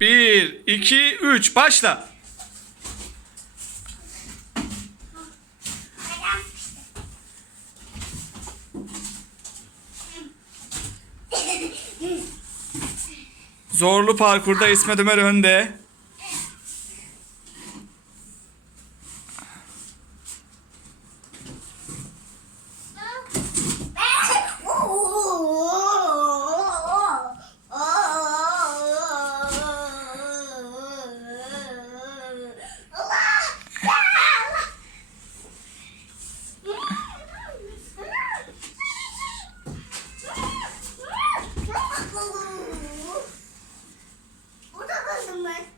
1, 2, 3 başla. Zorlu parkurda İsmet Ömer önde. ます。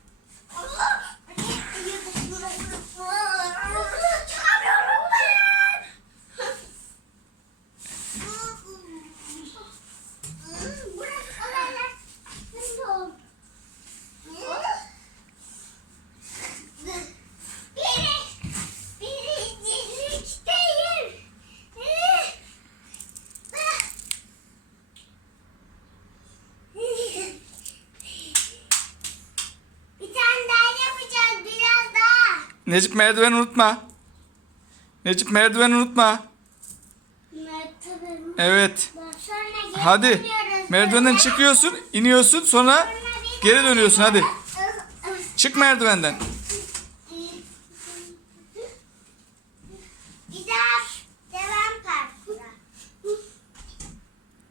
Necip merdiven unutma. Necip merdiven unutma. Mertebem. Evet. Sonra geri Hadi. Merdivenden çıkıyorsun, iniyorsun sonra geri dönüyorsun hadi. Çık merdivenden. Bir daha devam parkura.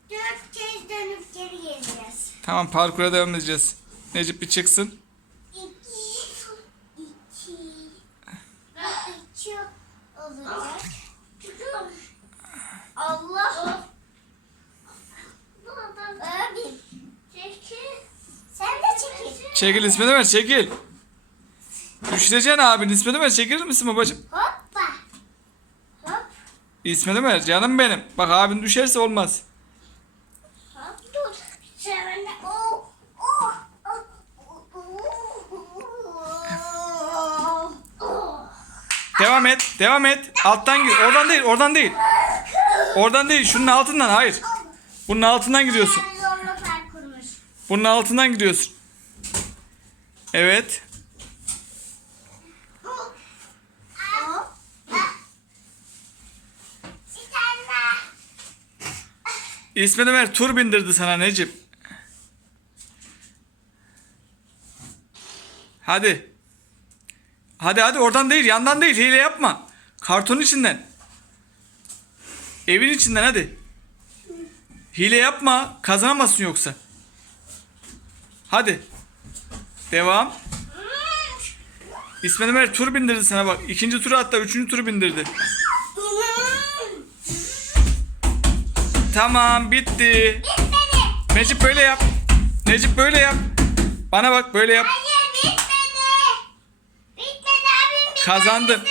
Dört kez dönüp geri geleceğiz. Tamam parkura devam edeceğiz. Necip bir çıksın. İki. İki. İki olacak. Allah. Abi. Çekil. Sen de çekil. İsmet Ömer çekil. Düşüreceksin abin İsmet Ömer çekilir misin babacığım? Hoppa. Hop. İsmet Ömer canım benim. Bak abin düşerse olmaz. Hop dur. Oh. Oh. Devam et devam et. Alttan gir. Oradan değil oradan değil. Oradan değil şunun altından hayır. Bunun altından gidiyorsun. Bunun altından gidiyorsun. Evet. İsmet Ömer tur bindirdi sana Necip. Hadi. Hadi hadi oradan değil yandan değil hile yapma. Karton içinden. Evin içinden hadi. Hile yapma kazanamazsın yoksa. Hadi. Devam. İsmet Ömer tur bindirdi sana bak. İkinci turu hatta üçüncü turu bindirdi. Tamam bitti. Bitmedi. Necip böyle yap. Necip böyle yap. Bana bak böyle yap. Hayır bitmedi. Bitmedi abim bitmedi. Kazandın.